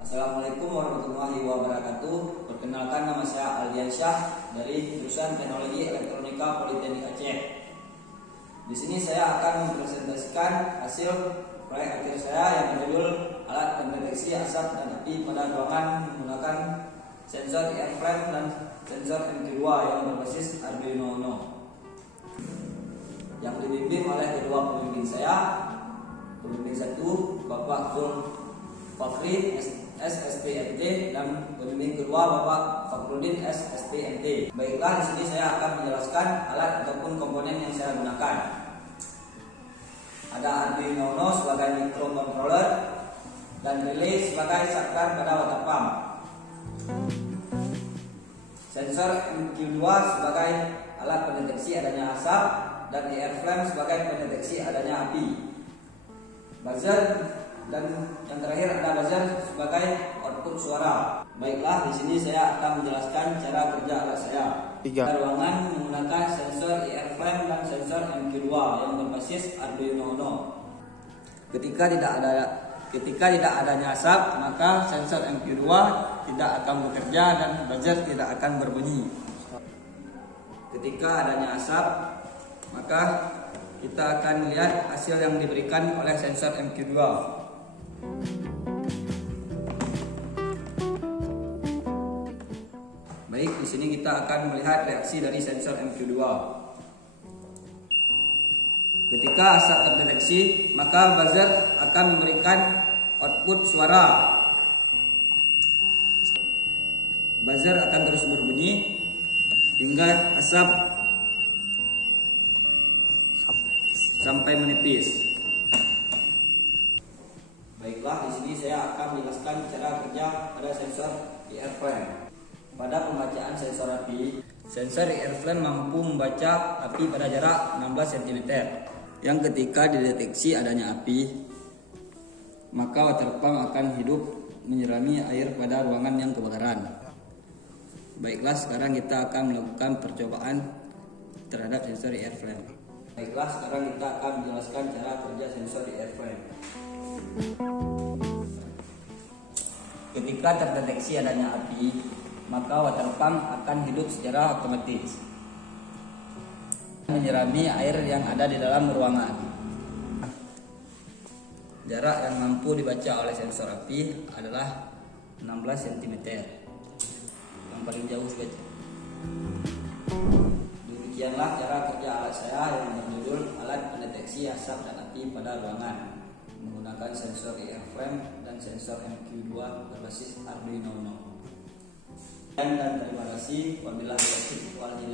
Assalamualaikum warahmatullahi wabarakatuh. Perkenalkan, nama saya Aldiansyah dari jurusan Teknologi Elektronika Politeknik Aceh. Di sini saya akan mempresentasikan hasil proyek akhir saya yang berjudul alat pendeteksi asap dan api pada ruangan menggunakan sensor air flame dan sensor MQ2 yang berbasis Arduino Uno. Yang dibimbing oleh kedua pembimbing saya, pembimbing satu Bapak Zul Fakri SSPMT dan pembimbing kedua Bapak Fakrudin SSPMT. Baiklah, di sini saya akan menjelaskan alat ataupun komponen yang saya gunakan. Ada Arduino Uno sebagai microcontroller dan relay sebagai saklar pada water pump. Sensor MQ2 sebagai alat pendeteksi adanya asap dan air flame sebagai pendeteksi adanya api. Buzzer dan yang terakhir ada buzzer sebagai output suara. Baiklah, di sini saya akan menjelaskan cara kerja alat saya. Ruangan menggunakan sensor air flame dan sensor MQ2 yang berbasis Arduino Uno. Ketika tidak adanya asap, maka sensor MQ2 tidak akan bekerja dan buzzer tidak akan berbunyi. Ketika adanya asap, maka kita akan melihat hasil yang diberikan oleh sensor MQ2. Baik, di sini kita akan melihat reaksi dari sensor MQ2. Ketika asap terdeteksi, maka buzzer akan memberikan output suara. Buzzer akan terus berbunyi hingga asap sampai menipis. Baiklah, di sini saya akan menjelaskan cara kerja pada sensor air flame. Pada pembacaan sensor api, sensor air flame mampu membaca api pada jarak 16 cm. Yang ketika dideteksi adanya api, maka water pump akan hidup menyirami air pada ruangan yang kebakaran. Baiklah, sekarang kita akan melakukan percobaan terhadap sensor air flame. Baiklah, sekarang kita akan menjelaskan cara kerja sensor air flame. Ketika terdeteksi adanya api, maka water pump akan hidup secara otomatis, menyirami air yang ada di dalam ruangan. Jarak yang mampu dibaca oleh sensor api adalah 16 cm. Yang paling jauh saja. Demikianlah cara kerja alat saya yang berjudul alat pendeteksi asap dan api pada ruangan menggunakan sensor air flame dan sensor MQ2 berbasis Arduino Uno. Dan terima kasih. Wabillahi taufiq wal hidayah.